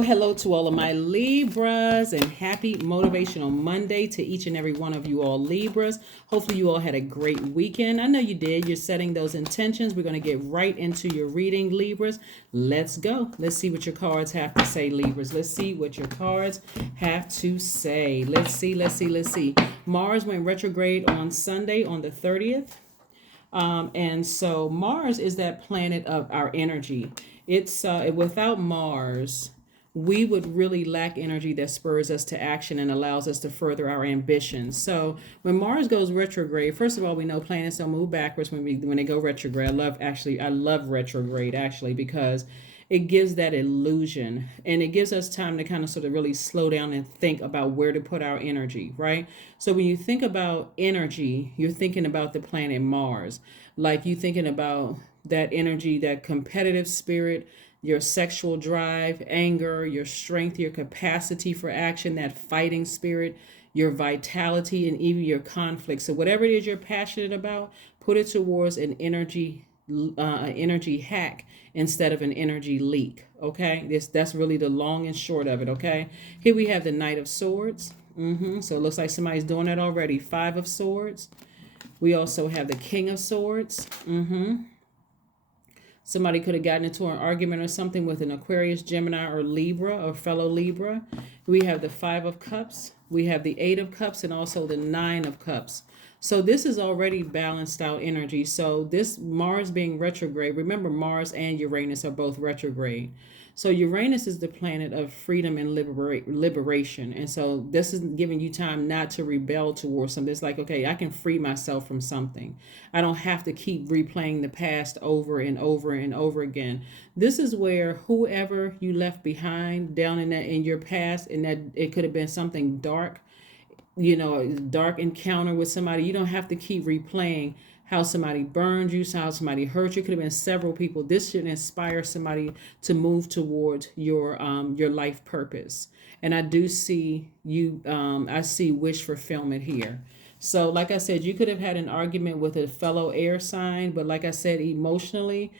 Hello to all of my Libras, and happy Motivational Monday to each and every one of you all Libras. Hopefully you all had a great weekend. I know you did. You're setting those intentions. We're going to get right into your reading, Libras. Let's go. Let's see what your cards have to say, Libras. Let's see what your cards have to say. Let's see. Mars went retrograde on Sunday on the 30th. And so Mars is that planet of our energy. It's without Mars, we would really lack energy that spurs us to action and allows us to further our ambitions. So when Mars goes retrograde, first of all, we know planets don't move backwards when they go retrograde. I love retrograde actually because it gives that illusion and it gives us time to kind of sort of really slow down and think about where to put our energy, right? So when you think about energy, you're thinking about the planet Mars. Like you thinking about that energy, that competitive spirit, your sexual drive, anger, your strength, your capacity for action, that fighting spirit, your vitality, and even your conflict. So whatever it is you're passionate about, put it towards an energy hack instead of an energy leak. Okay, that's really the long and short of it. Okay, here we have the Knight of Swords. So it looks like somebody's doing that already. Five of Swords. We also have the King of Swords. Somebody could have gotten into an argument or something with an Aquarius, Gemini, or Libra, or fellow Libra. We have the Five of Cups. We have the Eight of Cups and also the Nine of Cups. So this is already balanced out energy. So this Mars being retrograde, remember Mars and Uranus are both retrograde. So Uranus is the planet of freedom and liberation. And so this is giving you time not to rebel towards something. It's like, okay, I can free myself from something. I don't have to keep replaying the past over and over and over again. This is where whoever you left behind down in your past, and that it could have been something dark, dark encounter with somebody. You don't have to keep replaying how somebody burned you, how somebody hurt you. Could have been several people. This should inspire somebody to move toward your life purpose. And I do see you. I see wish fulfillment here. So, like I said, you could have had an argument with a fellow air sign, but like I said, emotionally,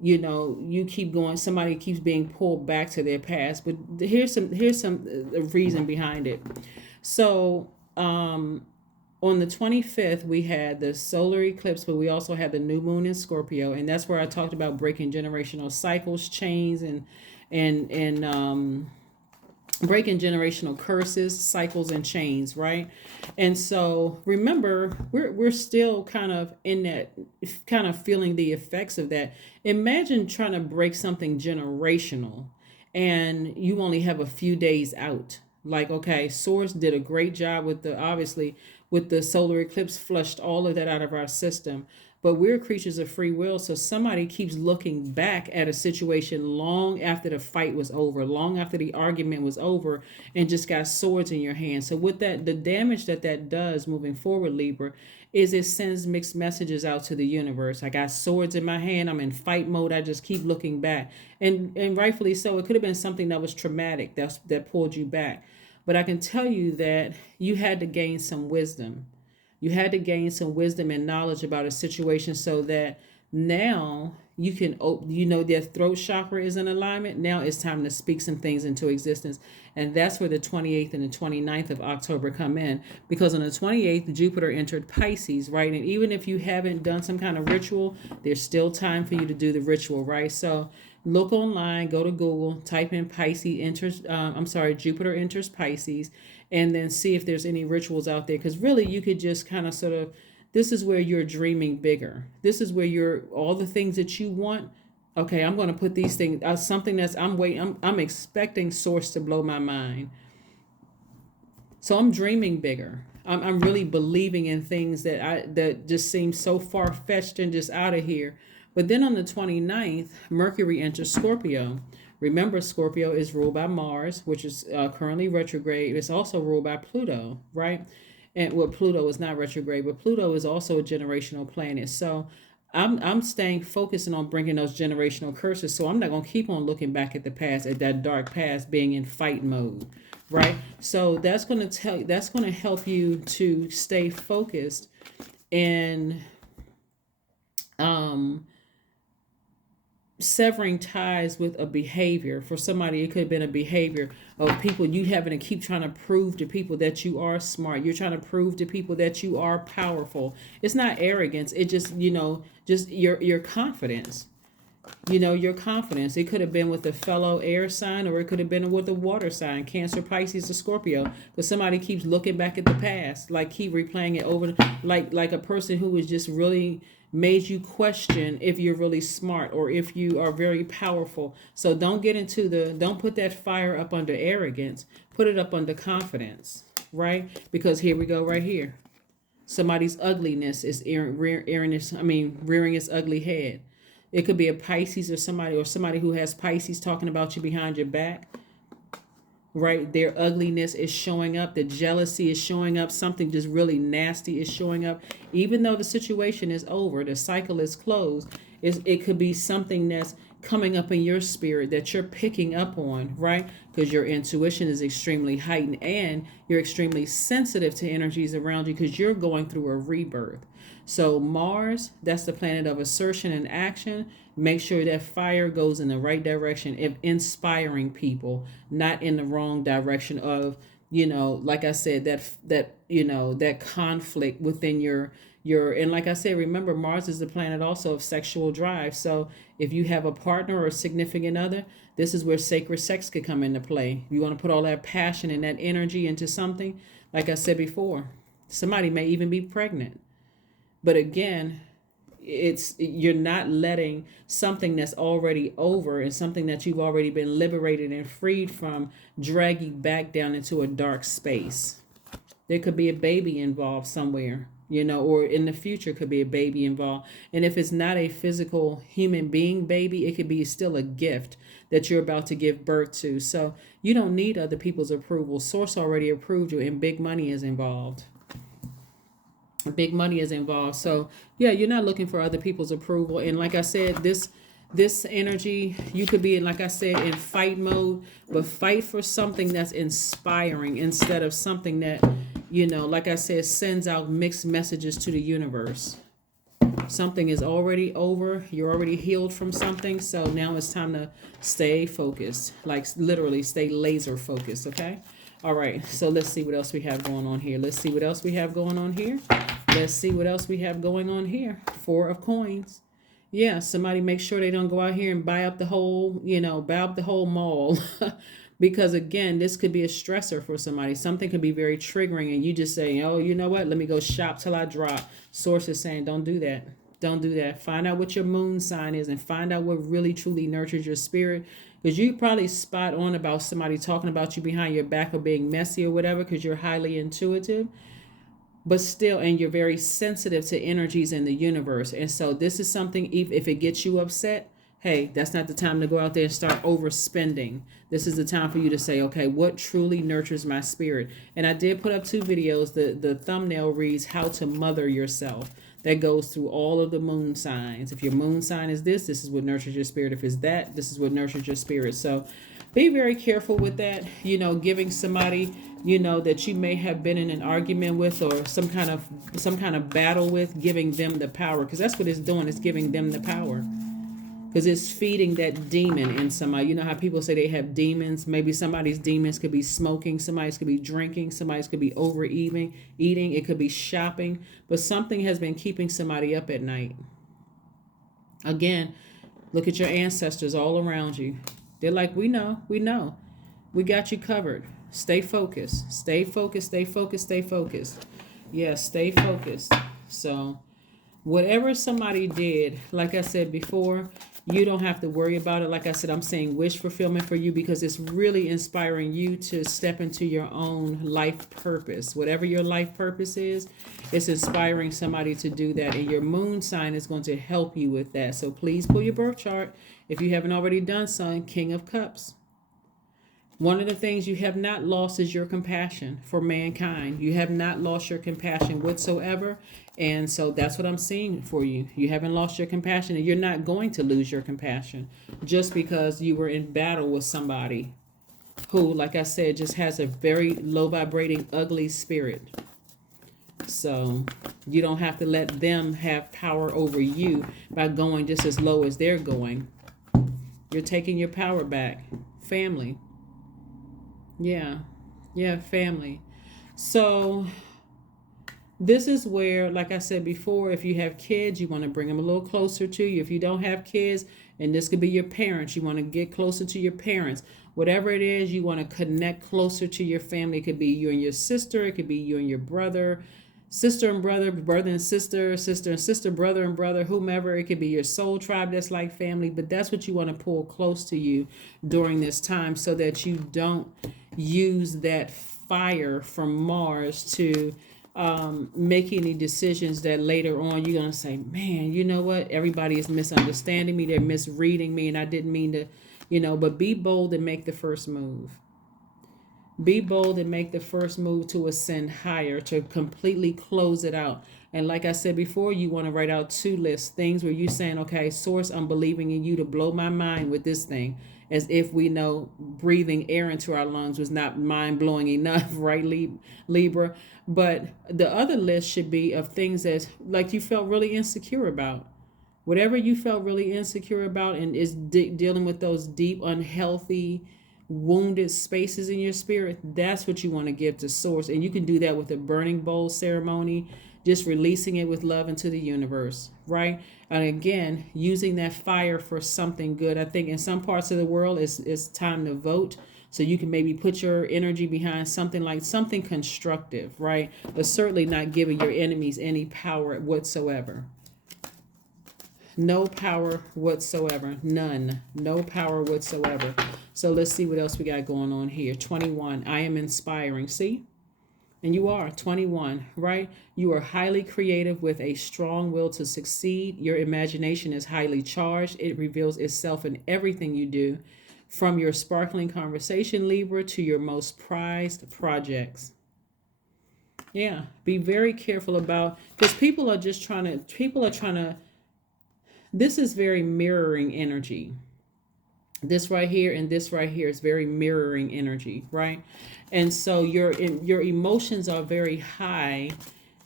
you keep going. Somebody keeps being pulled back to their past. But here's some reason behind it. So, on the 25th, we had the solar eclipse, but we also had the new moon in Scorpio, and that's where I talked about breaking generational cycles, chains, and breaking generational curses, cycles, and chains, right? And so remember, we're still kind of in that, kind of feeling the effects of that. Imagine trying to break something generational, and you only have a few days out. Like, okay, Source did a great job with the solar eclipse, flushed all of that out of our system. But we're creatures of free will, so somebody keeps looking back at a situation long after the fight was over, long after the argument was over, and just got swords in your hand. So with that, the damage that does moving forward, Libra, is it sends mixed messages out to the universe. I got swords in my hand. I'm in fight mode. I just keep looking back, and rightfully so. It could have been something that was traumatic that pulled you back. But I can tell you that you had to gain some wisdom. You had to gain some wisdom and knowledge about a situation so that now you can, their throat chakra is in alignment. Now it's time to speak some things into existence. And that's where the 28th and the 29th of October come in. Because on the 28th, Jupiter entered Pisces, right? And even if you haven't done some kind of ritual, there's still time for you to do the ritual, right? So look online, go to Google, type in Jupiter enters Pisces, and then see if there's any rituals out there. Because really, you could just kind of this is where you're dreaming bigger. This is where all the things that you want. Okay, I'm going to put these things, something that's, I'm expecting Source to blow my mind. So I'm dreaming bigger. I'm really believing in things that just seem so far-fetched and just out of here. But then on the 29th, Mercury enters Scorpio. Remember, Scorpio is ruled by Mars, which is currently retrograde. It's also ruled by Pluto, right? And Pluto is not retrograde, but Pluto is also a generational planet. So I'm staying focused on bringing those generational curses. So I'm not going to keep on looking back at the past, at that dark past, being in fight mode, right? So that's going to help you to stay focused and severing ties with a behavior. For somebody, it could have been a behavior of people you having to keep trying to prove to people that you are smart. You're trying to prove to people that you are powerful. It's not arrogance. It just, just your confidence. Your confidence. It could have been with a fellow air sign, or it could have been with a water sign, Cancer, Pisces, or Scorpio. But somebody keeps looking back at the past, like keep replaying it over, like a person who was just really made you question if you're really smart or if you are very powerful. So don't put that fire up under arrogance. Put it up under confidence, right? Because here we go right here. Somebody's ugliness is rearing its ugly head. It could be a Pisces or somebody who has Pisces talking about you behind your back. Right? Their ugliness is showing up. The jealousy is showing up. Something just really nasty is showing up. Even though the situation is over, the cycle is closed, it could be something that's coming up in your spirit that you're picking up on, right? Because your intuition is extremely heightened and you're extremely sensitive to energies around you because you're going through a rebirth. So Mars, that's the planet of assertion and action. Make sure that fire goes in the right direction, of inspiring people, not in the wrong direction of, like I said, that conflict within your and like I said, remember, Mars is the planet also of sexual drive. So if you have a partner or a significant other, this is where sacred sex could come into play. You want to put all that passion and that energy into something. Like I said before, somebody may even be pregnant. But again, you're not letting something that's already over and something that you've already been liberated and freed from drag you back down into a dark space. There could be a baby involved somewhere, or in the future could be a baby involved. And if it's not a physical human being baby, it could be still a gift that you're about to give birth to. So you don't need other people's approval. Source already approved you, and big money is involved. Big money is involved. So yeah, you're not looking for other people's approval. And like I said, this energy, you could be in, like I said, in fight mode, but fight for something that's inspiring instead of something that, like I said, sends out mixed messages to the universe. Something is already over. You're already healed from something. So now it's time to stay focused, like literally stay laser focused. Okay. All right. So let's see what else we have going on here. Let's see what else we have going on here. Let's see what else we have going on here. 4 of coins. Yeah, somebody make sure they don't go out here and buy up the whole mall. Because again, this could be a stressor for somebody. Something could be very triggering and you just say, oh, you know what? Let me go shop till I drop. Source is saying, don't do that. Don't do that. Find out what your moon sign is and find out what really truly nurtures your spirit. Because you probably spot on about somebody talking about you behind your back or being messy or whatever because you're highly intuitive. But still, and you're very sensitive to energies in the universe. And so this is something, if it gets you upset, hey, that's not the time to go out there and start overspending. This is the time for you to say, okay, what truly nurtures my spirit? And I did put up 2 videos. The thumbnail reads how to mother yourself. That goes through all of the moon signs. If your moon sign is this is what nurtures your spirit. If it's that, this is what nurtures your spirit. So be very careful with that, giving somebody, that you may have been in an argument with or some kind of battle with, giving them the power. Because that's what it's doing. It's giving them the power. Because it's feeding that demon in somebody. You know how people say they have demons? Maybe somebody's demons could be smoking. Somebody's could be drinking. Somebody's could be overeating. It could be shopping. But something has been keeping somebody up at night. Again, look at your ancestors all around you. They're like, we know. We got you covered. Stay focused. Stay focused. Stay focused. Stay focused. Yeah, stay focused. So whatever somebody did, like I said before, you don't have to worry about it. Like I said, I'm saying wish fulfillment for you because it's really inspiring you to step into your own life purpose. Whatever your life purpose is, it's inspiring somebody to do that. And your moon sign is going to help you with that. So please pull your birth chart. If you haven't already done so, King of Cups. One of the things you have not lost is your compassion for mankind. You have not lost your compassion whatsoever. And so that's what I'm seeing for you. You haven't lost your compassion and you're not going to lose your compassion just because you were in battle with somebody who, like I said, just has a very low vibrating, ugly spirit. So you don't have to let them have power over you by going just as low as they're going. You're taking your power back. Family. Yeah. Yeah, family. So this is where, like I said before, if you have kids, you want to bring them a little closer to you. If you don't have kids, and this could be your parents, you want to get closer to your parents. Whatever it is, you want to connect closer to your family. It could be you and your sister. It could be you and your brother, sister and brother, brother and sister, sister and sister, brother and brother, whomever. It could be your soul tribe that's like family. But that's what you want to pull close to you during this time so that you don't use that fire from Mars to make any decisions that later on you're going to say, man, you know what? Everybody is misunderstanding me. They're misreading me and I didn't mean to, but be bold and make the first move. Be bold and make the first move to ascend higher, to completely close it out. And like I said before, you want to write out 2 lists, things where you're saying, okay, source, I'm believing in you to blow my mind with this thing. As if we know breathing air into our lungs was not mind blowing enough, right, Libra? But the other list should be of things that like you felt really insecure about. Whatever you felt really insecure about and is dealing with those deep, unhealthy, wounded spaces in your spirit, that's what you want to give to source. And you can do that with a burning bowl ceremony, just releasing it with love into the universe, right? And again, using that fire for something good. I think in some parts of the world it's time to vote, so you can maybe put your energy behind something like something constructive, right? But certainly not giving your enemies any power whatsoever. No power whatsoever. None. No power whatsoever. So let's see what else we got going on here. 21. I am inspiring. See? And you are 21, right? You are highly creative with a strong will to succeed. Your imagination is highly charged. It reveals itself in everything you do, from your sparkling conversation, Libra, to your most prized projects. Yeah, be very careful about, because people are trying to, this is very mirroring energy. This right here and this right here is very mirroring energy, right? And so your emotions are very high.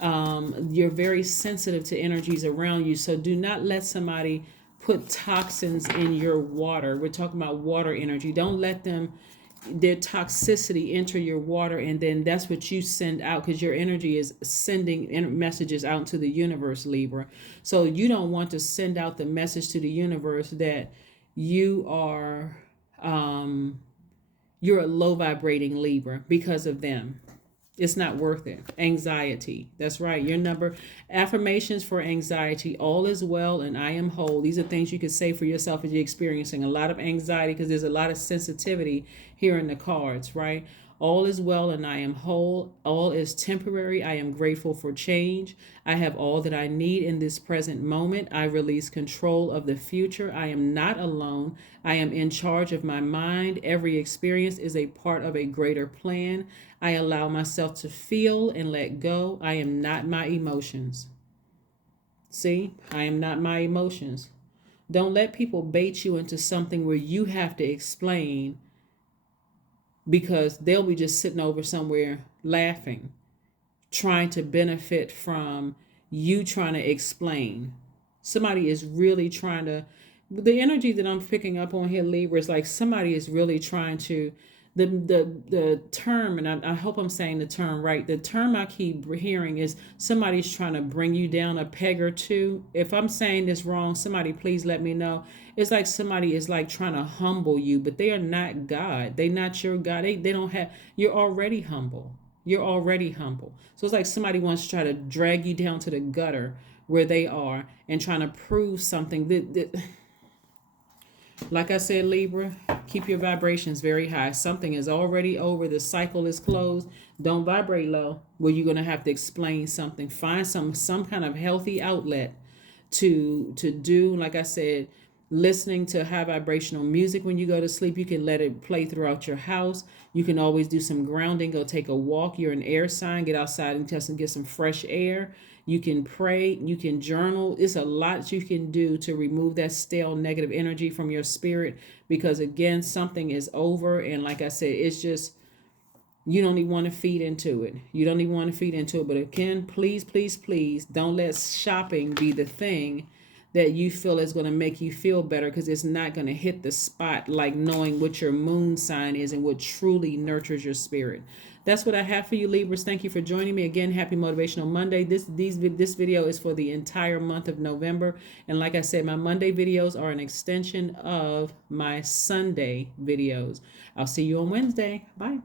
You're very sensitive to energies around you. So do not let somebody put toxins in your water. We're talking about water energy. Don't let their toxicity enter your water, and then that's what you send out, because your energy is sending messages out to the universe, Libra. So you don't want to send out the message to the universe that you are you're a low vibrating Libra because of them. It's not worth it. Anxiety. That's right. Your number. Affirmations for anxiety. All is well and I am whole. These are things you could say for yourself if you're experiencing a lot of anxiety, because there's a lot of sensitivity here in the cards, right? All is well and I am whole. All is temporary. I am grateful for change. I have all that I need in this present moment. I release control of the future. I am not alone. I am in charge of my mind. Every experience is a part of a greater plan. I allow myself to feel and let go. I am not my emotions. See, I am not my emotions. Don't let people bait you into something where you have to explain, because they'll be just sitting over somewhere laughing, trying to benefit from you trying to explain. Somebody is really trying to, the energy that I'm picking up on here, Libra, is like somebody is really trying to, the term, and I hope I'm saying the term right. The term I keep hearing is somebody's trying to bring you down a peg or two. If I'm saying this wrong, somebody please let me know. It's like somebody is like trying to humble you, but they are not God. They're not your God. They don't have, you're already humble. You're already humble. So it's like somebody wants to try to drag you down to the gutter where they are and trying to prove something that like I said, Libra, keep your vibrations very high. Something is already over. The cycle is closed. Don't vibrate low where you're going to have to explain something. Find some kind of healthy outlet to do. Like I said, listening to high vibrational music when you go to sleep. You can let it play throughout your house. You can always do some grounding. Go take a walk. You're an air sign. Get outside and test and get some fresh air. You can pray, you can journal. It's a lot you can do to remove that stale negative energy from your spirit, because again, something is over. And like I said, it's just, you don't even want to feed into it. You don't even want to feed into it. But again, please, please, please don't let shopping be the thing that you feel is going to make you feel better, because it's not going to hit the spot like knowing what your moon sign is and what truly nurtures your spirit. That's what I have for you, Libras. Thank you for joining me again. Happy Motivational Monday. This video is for the entire month of November, and like I said, my Monday videos are an extension of my Sunday videos. I'll see you on Wednesday. Bye.